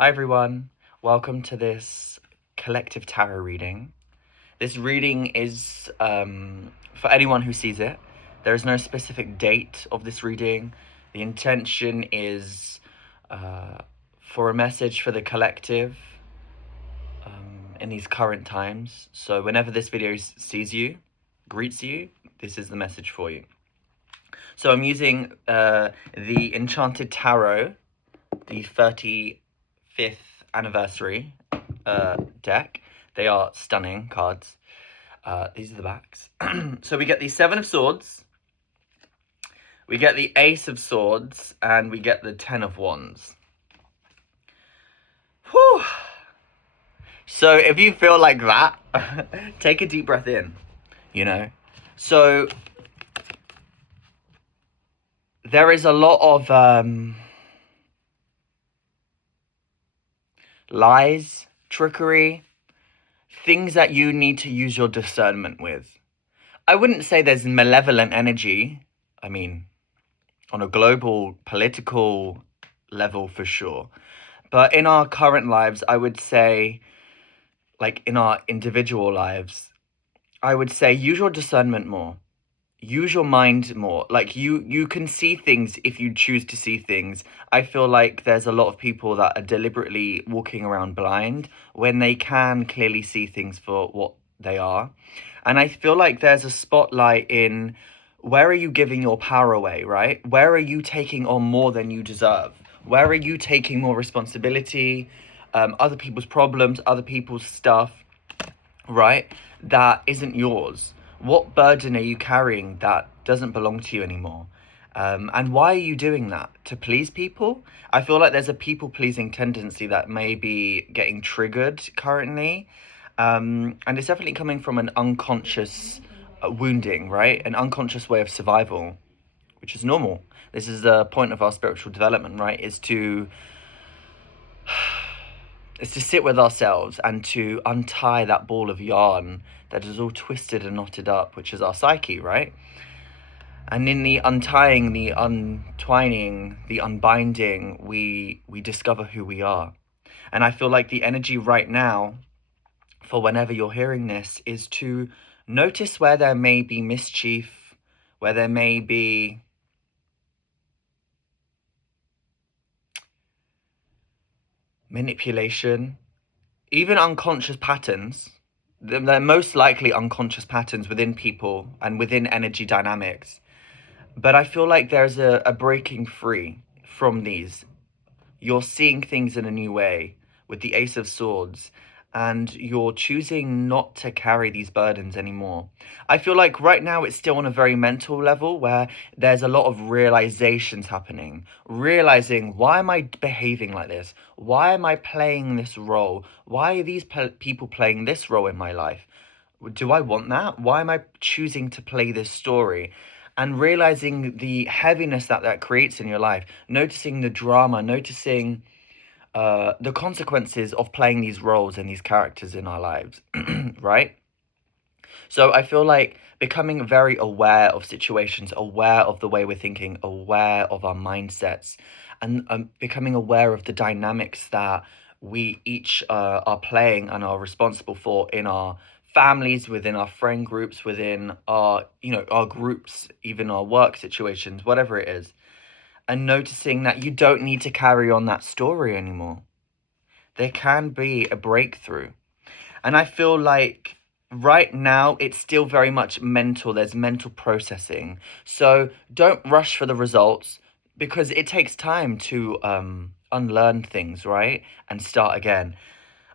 Hi everyone, welcome to this collective tarot reading. This reading is for anyone who sees it. There is no specific date of this reading. The intention is for a message for the collective in these current times. So whenever this video sees you, greets you, this is the message for you. So I'm using the Enchanted Tarot, the 35th anniversary deck. They are stunning cards. These are the backs. So we get the Seven of Swords, we get the Ace of Swords, and we get the Ten of Wands. Whew. So if you feel like that, take a deep breath in, So there is a lot of lies, trickery, things that you need to use your discernment with. I wouldn't say there's malevolent energy. I mean, on a global political level for sure. But in our current lives, I would say, like in our individual lives, I would say use your discernment more. Use your mind more. Like you can see things if you choose to see things. I feel like there's a lot of people that are deliberately walking around blind when they can clearly see things for what they are. And I feel like there's a spotlight in where are you giving your power away, right? Where are you taking on more than you deserve? Where are you taking more responsibility, other people's problems, other people's stuff, right? That isn't yours. What burden are you carrying that doesn't belong to you anymore? And why are you doing that? To please people? I feel like there's a people-pleasing tendency that may be getting triggered currently. And it's definitely coming from an unconscious wounding, right? An unconscious way of survival, which is normal. This is the point of our spiritual development, right? Is to sit with ourselves and to untie that ball of yarn that is all twisted and knotted up, which is our psyche, right? And in the untying, the untwining, the unbinding, we discover who we are. And I feel like the energy right now, for whenever you're hearing this, is to notice where there may be mischief, where there may be manipulation, even unconscious patterns. They're most likely unconscious patterns within people and within energy dynamics. But I feel like there's a breaking free from these. You're seeing things in a new way with the Ace of Swords, and you're choosing not to carry these burdens anymore. I feel like right now it's still on a very mental level where there's a lot of realizations happening. Realizing, why am I behaving like this? Why am I playing this role? Why are these people playing this role in my life? Do I want that? Why am I choosing to play this story? And realizing the heaviness that creates in your life, noticing the drama, noticing the consequences of playing these roles and these characters in our lives, right? So I feel like becoming very aware of situations, aware of the way we're thinking, aware of our mindsets, and becoming aware of the dynamics that we each are playing and are responsible for in our families, within our friend groups, within our, our groups, even our work situations, whatever it is. And noticing that you don't need to carry on that story anymore. There can be a breakthrough. And I feel like right now it's still very much mental. There's mental processing. So don't rush for the results, because it takes time to unlearn things, right? And start again.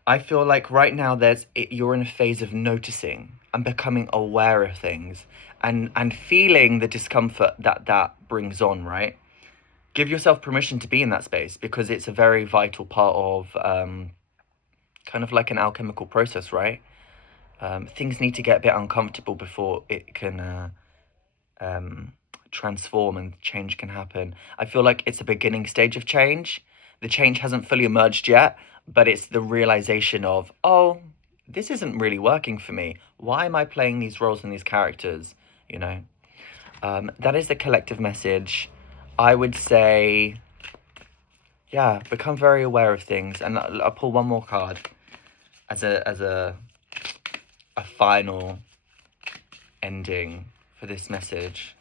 I feel like right now you're in a phase of noticing and becoming aware of things and feeling the discomfort that brings on, right? Give yourself permission to be in that space, because it's a very vital part of kind of like an alchemical process, right? Things need to get a bit uncomfortable before it can transform and change can happen. I feel like it's a beginning stage of change. The change hasn't fully emerged yet, but it's the realization of, oh, this isn't really working for me. Why am I playing these roles and these characters? That is the collective message. I would say yeah, become very aware of things. And I'll pull one more card as a final ending for this message.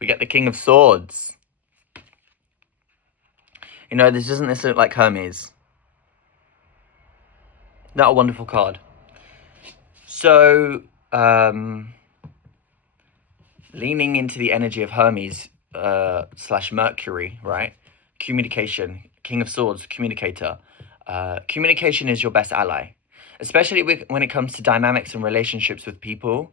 We get the King of Swords. You know, doesn't this look like Hermes? Not a wonderful card. So, leaning into the energy of Hermes / Mercury, right? Communication, King of Swords, communicator. Communication is your best ally, especially when it comes to dynamics and relationships with people.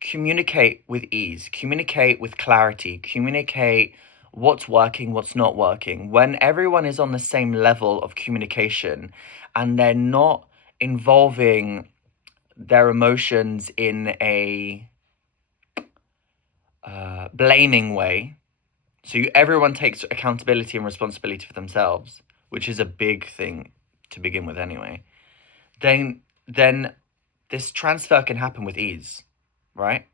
Communicate with ease, communicate with clarity, communicate what's working, what's not working. When everyone is on the same level of communication and they're not involving their emotions in a blaming way, so everyone takes accountability and responsibility for themselves, which is a big thing to begin with anyway, then this transfer can happen with ease, right?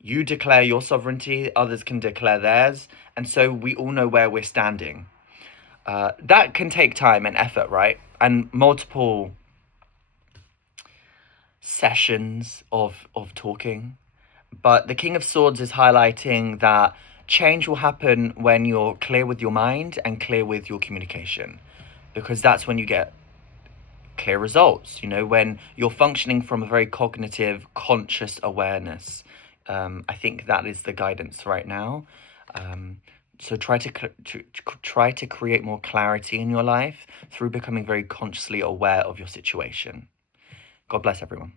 You declare your sovereignty, others can declare theirs, and so we all know where we're standing. That can take time and effort, right? And multiple sessions of talking. But the King of Swords is highlighting that change will happen when you're clear with your mind and clear with your communication, because that's when you get clear results. You know, when you're functioning from a very cognitive, conscious awareness. I think that is the guidance right now. So try to create more clarity in your life through becoming very consciously aware of your situation. God bless everyone.